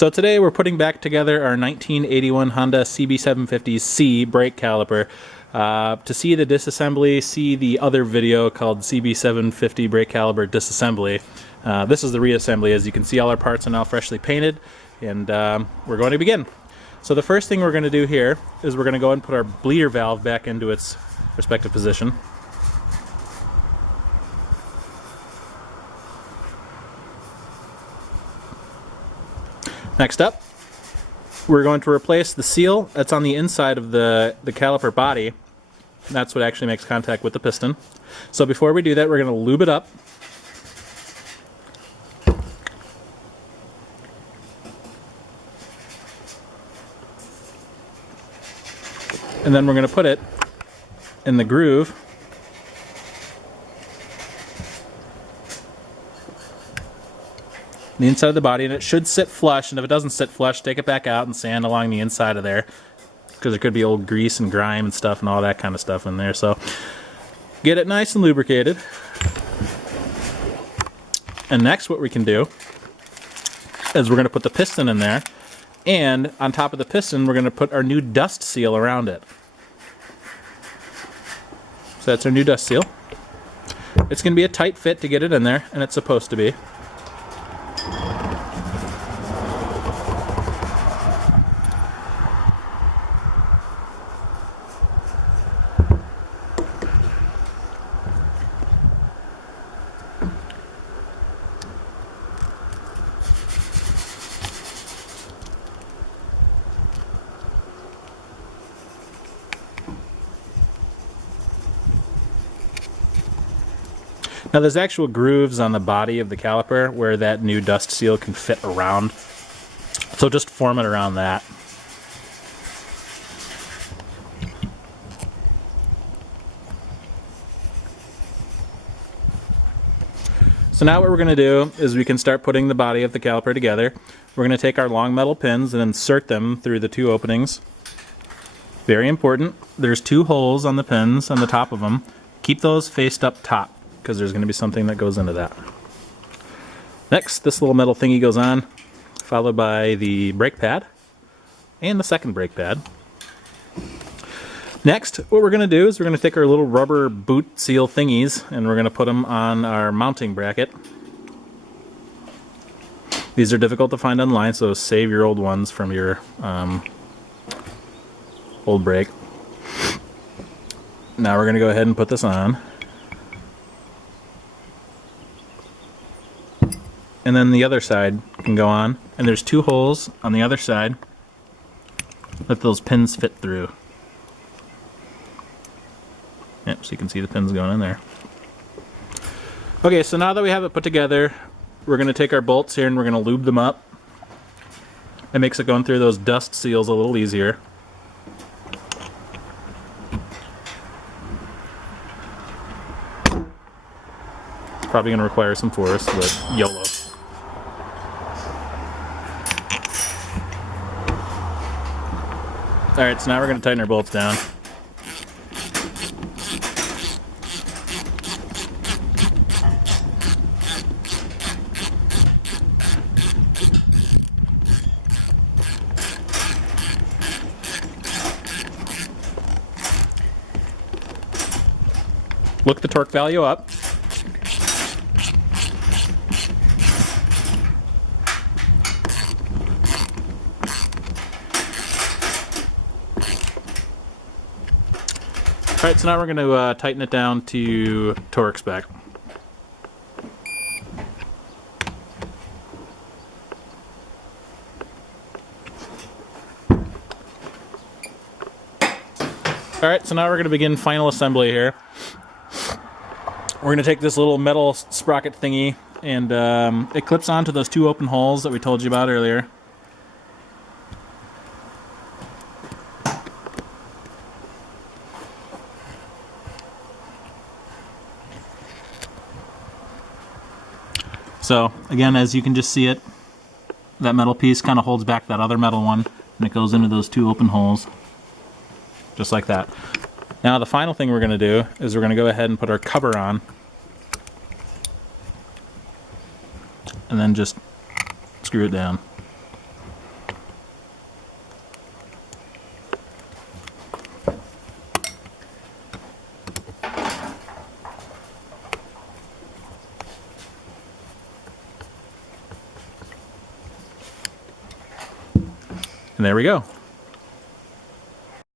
So today we're putting back together our 1981 Honda CB750C brake caliper. To see the disassembly, see the other video called CB750 brake caliper disassembly. This is the reassembly. As you can see, all our parts are now freshly painted, and we're going to begin. So the first thing we're going to do here is we're going to go and put our bleeder valve back into its respective position. Next up, we're going to replace the seal that's on the inside of the caliper body. That's what actually makes contact with the piston. So before we do that, we're going to lube it up. And then we're going to put it in the groove the inside of the body, and it should sit flush, and if it doesn't sit flush, take it back out and sand along the inside of there, because there could be old grease and grime and stuff and all that kind of stuff in there. So get it nice and lubricated. And next what we can do is we're going to put the piston in there, and on top of the piston we're going to put our new dust seal around it. So that's our new dust seal. It's going to be a tight fit to get it in there, and it's supposed to be. Now there's actual grooves on the body of the caliper where that new dust seal can fit around, so just form it around that. So now what we're going to do is we can start putting the body of the caliper together. We're going to take our long metal pins and insert them through the two openings. Very important, there's two holes on the pins on the top of them. Keep those faced up top, because there's going to be something that goes into that. Next, this little metal thingy goes on, followed by the brake pad and the second brake pad. Next, what we're going to do is we're going to take our little rubber boot seal thingies and we're going to put them on our mounting bracket. These are difficult to find online, so save your old ones from your old brake. Now we're going to go ahead and put this on. And then the other side can go on, and there's two holes on the other side that those pins fit through. Yep, so you can see the pins going in there. Okay, so now that we have it put together, we're going to take our bolts here and we're going to lube them up. It makes it going through those dust seals a little easier. It's probably going to require some force, but YOLO. Alright, so now we're going to tighten our bolts down. Look the torque value up. Alright, so now we're going to tighten it down to torque spec. Alright, so now we're going to begin final assembly here. We're going to take this little metal sprocket thingy and it clips onto those two open holes that we told you about earlier. So again, as you can just see it, that metal piece kind of holds back that other metal one, and it goes into those two open holes, just like that. Now the final thing we're going to do is we're going to go ahead and put our cover on, and then just screw it down. And there we go.